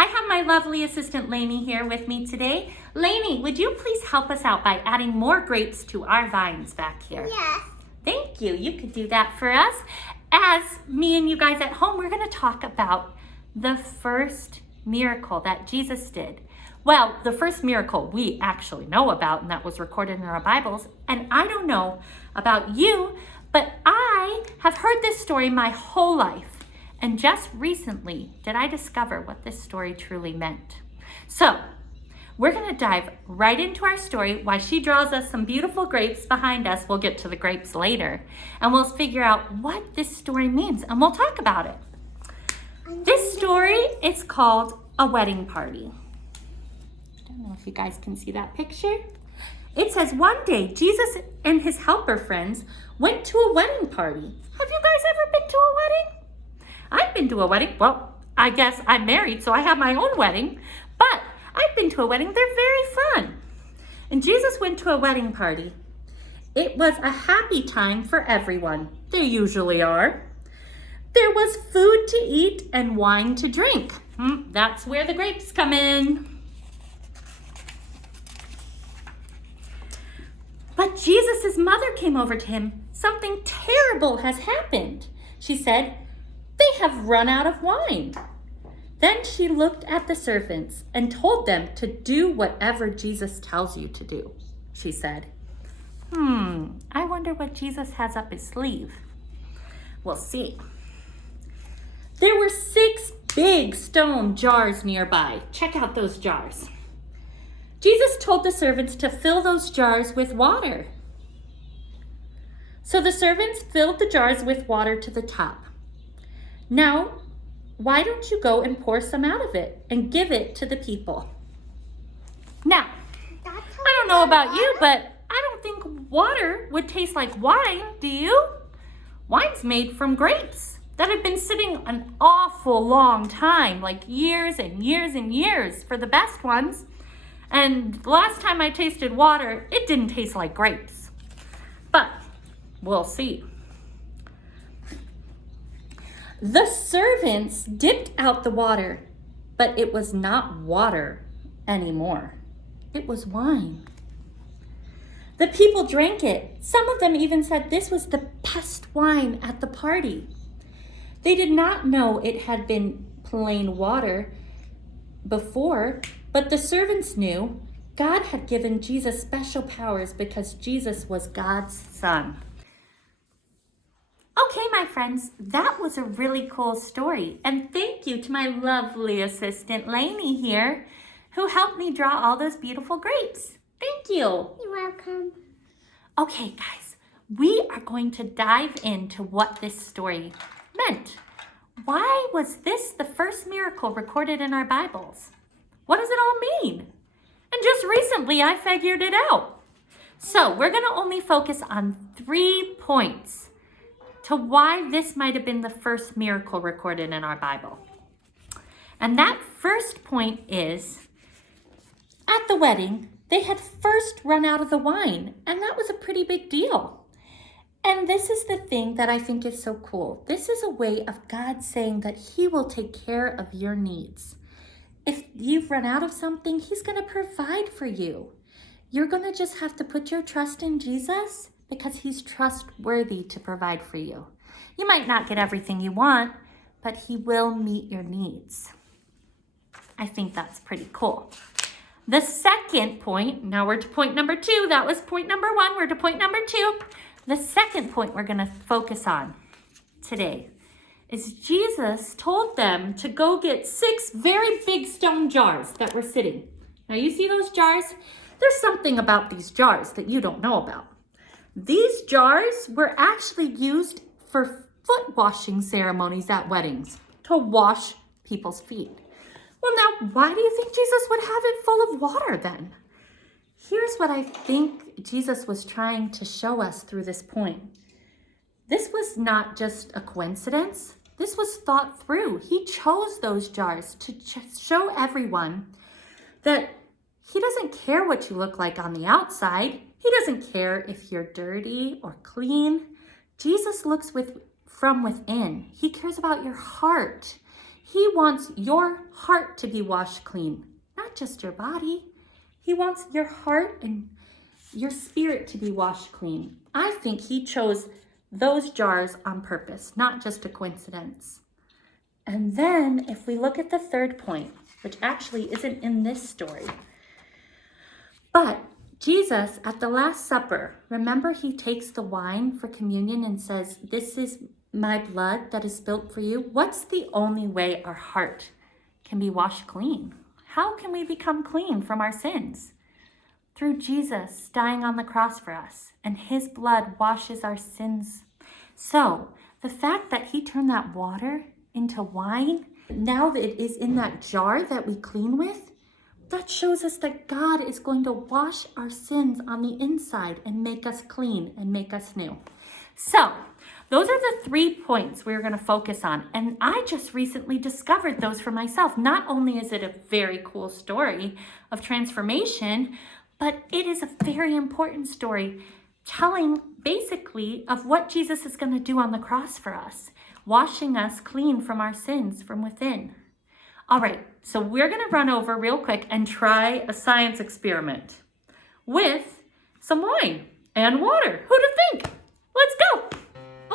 I have my lovely assistant Lainey here with me today. Lainey, would you please help us out by adding more grapes to our vines back here? Yes. Thank you. You could do that for us. As me and you guys at home, we're going to talk about the first miracle that Jesus did. Well, the first miracle we actually know about, and that was recorded in our Bibles. And I don't know about you, but I have heard this story my whole life. And just recently did I discover what this story truly meant. So we're going to dive right into our story. While she draws us some beautiful grapes behind us, we'll get to the grapes later. And we'll figure out what this story means, and we'll talk about it. This story is called A Wedding Party. I don't know if you guys can see that picture. It says, one day, Jesus and his helper friends went to a wedding party. Have you guys ever been to a wedding? I've been to a wedding. Well, I guess I'm married, so I have my own wedding. But I've been to a wedding. They're very fun. And Jesus went to a wedding party. It was a happy time for everyone. They usually are. There was food to eat and wine to drink. That's where the grapes come in. But Jesus' mother came over to him. Something terrible has happened, she said. They have run out of wine. Then she looked at the servants and told them to do whatever Jesus tells you to do, she said. I wonder what Jesus has up his sleeve. We'll see. There were 6 big stone jars nearby. Check out those jars. Jesus told the servants to fill those jars with water. So the servants filled the jars with water to the top. Now, why don't you go and pour some out of it and give it to the people? Now, I don't know about you, but I don't think water would taste like wine, do you? Wine's made from grapes that have been sitting an awful long time, like years and years and years for the best ones. And the last time I tasted water, it didn't taste like grapes. But we'll see. The servants dipped out the water, but it was not water anymore. It was wine. The people drank it. Some of them even said this was the best wine at the party. They did not know it had been plain water before, but the servants knew God had given Jesus special powers because Jesus was God's son. Okay, my friends, that was a really cool story. And thank you to my lovely assistant, Lainey here, who helped me draw all those beautiful grapes. Thank you. You're welcome. Okay, guys, we are going to dive into what this story meant. Why was this the first miracle recorded in our Bibles? What does it all mean? And just recently, I figured it out. So we're going to only focus on 3 points to why this might have been the first miracle recorded in our Bible. And that first point is, at the wedding, they had first run out of the wine, and that was a pretty big deal. And this is the thing that I think is so cool. This is a way of God saying that he will take care of your needs. If you've run out of something, he's going to provide for you. You're going to just have to put your trust in Jesus because he's trustworthy to provide for you. You might not get everything you want, but he will meet your needs. I think that's pretty cool. The second point, now we're to point number 2. That was point number 1. We're to point number 2. The second point we're going to focus on today is Jesus told them to go get 6 very big stone jars that were sitting. Now you see those jars? There's something about these jars that you don't know about. These jars were actually used for foot washing ceremonies at weddings, to wash people's feet. Well, now, why do you think Jesus would have it full of water then? Here's what I think Jesus was trying to show us through this point. This was not just a coincidence. This was thought through. He chose those jars to show everyone that he doesn't care what you look like on the outside. He doesn't care if you're dirty or clean. Jesus looks from within. He cares about your heart. He wants your heart to be washed clean, not just your body. He wants your heart and your spirit to be washed clean. I think he chose those jars on purpose, not just a coincidence. And then if we look at the third point, which actually isn't in this story, but Jesus at the Last Supper, remember he takes the wine for communion and says, "This is my blood that is spilt for you." What's the only way our heart can be washed clean? How can we become clean from our sins? Through Jesus dying on the cross for us, and his blood washes our sins. So the fact that he turned that water into wine, now that it is in that jar that we clean with, that shows us that God is going to wash our sins on the inside and make us clean and make us new. So those are the 3 points we're going to focus on. And I just recently discovered those for myself. Not only is it a very cool story of transformation, but it is a very important story telling basically of what Jesus is going to do on the cross for us, washing us clean from our sins from within. All right, so we're going to run over real quick and try a science experiment with some wine and water. Who'd have think? Let's go.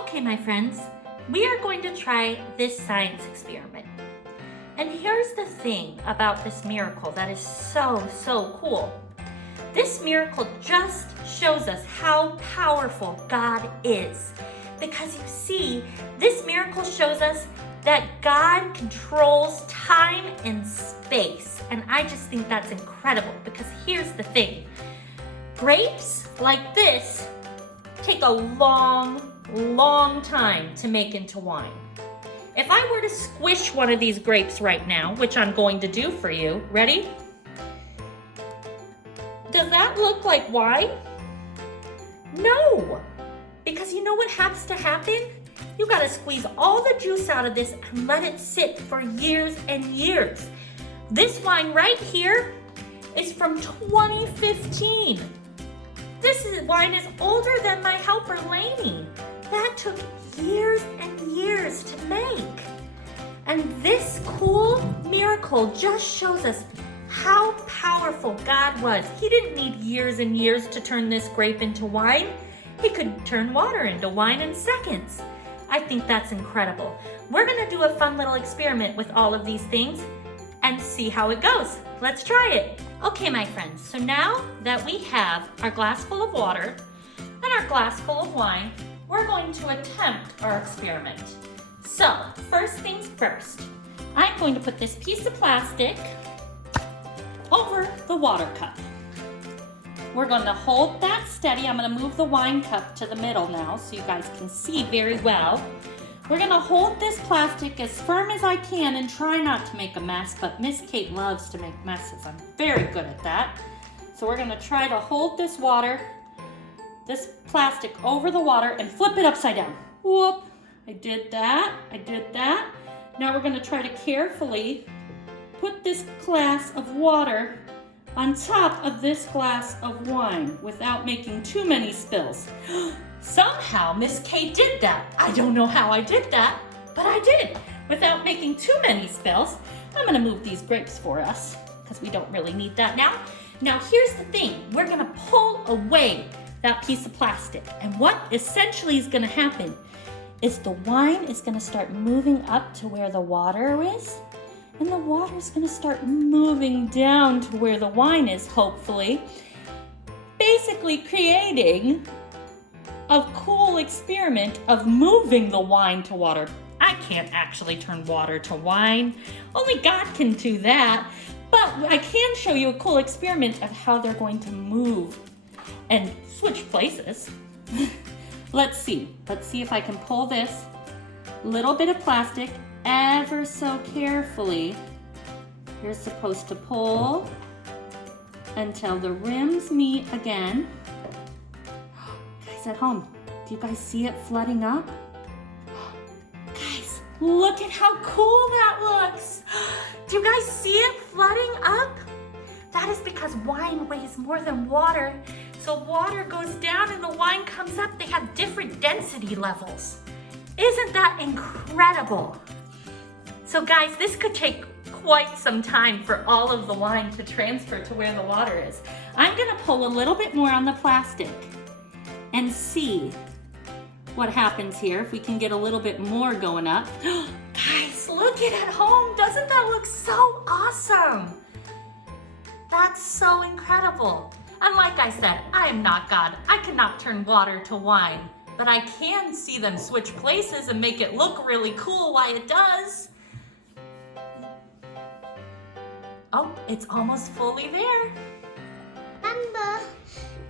Okay, my friends, we are going to try this science experiment. And here's the thing about this miracle that is so cool. This miracle just shows us how powerful God is. Because you see, this miracle shows us that God controls time and space. And I just think that's incredible because here's the thing. Grapes like this take a long time to make into wine. If I were to squish one of these grapes right now, which I'm going to do for you, ready? Does that look like wine? No, because you know what has to happen? You gotta squeeze all the juice out of this and let it sit for years and years. This wine right here is from 2015. Wine is older than my helper, Lainey. That took years and years to make. And this cool miracle just shows us how powerful God was. He didn't need years and years to turn this grape into wine. He could turn water into wine in seconds. I think that's incredible. We're gonna do a fun little experiment with all of these things and see how it goes. Let's try it. Okay, my friends, so now that we have our glass full of water and our glass full of wine, we're going to attempt our experiment. So, first things first, I'm going to put this piece of plastic over the water cup. We're going to hold that steady. I'm going to move the wine cup to the middle now so you guys can see very well. We're going to hold this plastic as firm as I can and try not to make a mess, but Miss Cait loves to make messes. I'm very good at that. So we're going to try to hold this plastic over the water and flip it upside down. Whoop, I did that. Now we're going to try to carefully put this glass of water on top of this glass of wine without making too many spills. Somehow Miss Cait did that. I don't know how I did that, but I did. Without making too many spills. I'm gonna move these grapes for us because we don't really need that now. Now here's the thing. We're gonna pull away that piece of plastic. And what essentially is gonna happen is the wine is gonna start moving up to where the water is. And the water is gonna start moving down to where the wine is, hopefully. Basically creating a cool experiment of moving the wine to water. I can't actually turn water to wine. Only God can do that. But I can show you a cool experiment of how they're going to move and switch places. Let's see. Let's see if I can pull this little bit of plastic ever so carefully. You're supposed to pull until the rims meet again. Guys at home, do you guys see it flooding up? Guys, look at how cool that looks. Do you guys see it flooding up? That is because wine weighs more than water. So water goes down and the wine comes up. They have different density levels. Isn't that incredible? So guys, this could take quite some time for all of the wine to transfer to where the water is. I'm gonna pull a little bit more on the plastic and see what happens here. If we can get a little bit more going up. Guys, look at home. Doesn't that look so awesome? That's so incredible. And like I said, I am not God. I cannot turn water to wine, but I can see them switch places and make it look really cool while it does. Oh, it's almost fully there. Remember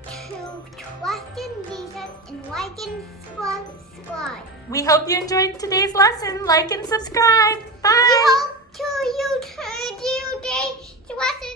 to trust in Jesus and like and subscribe. We hope you enjoyed today's lesson. Like and subscribe. Bye. We hope to you today. Trust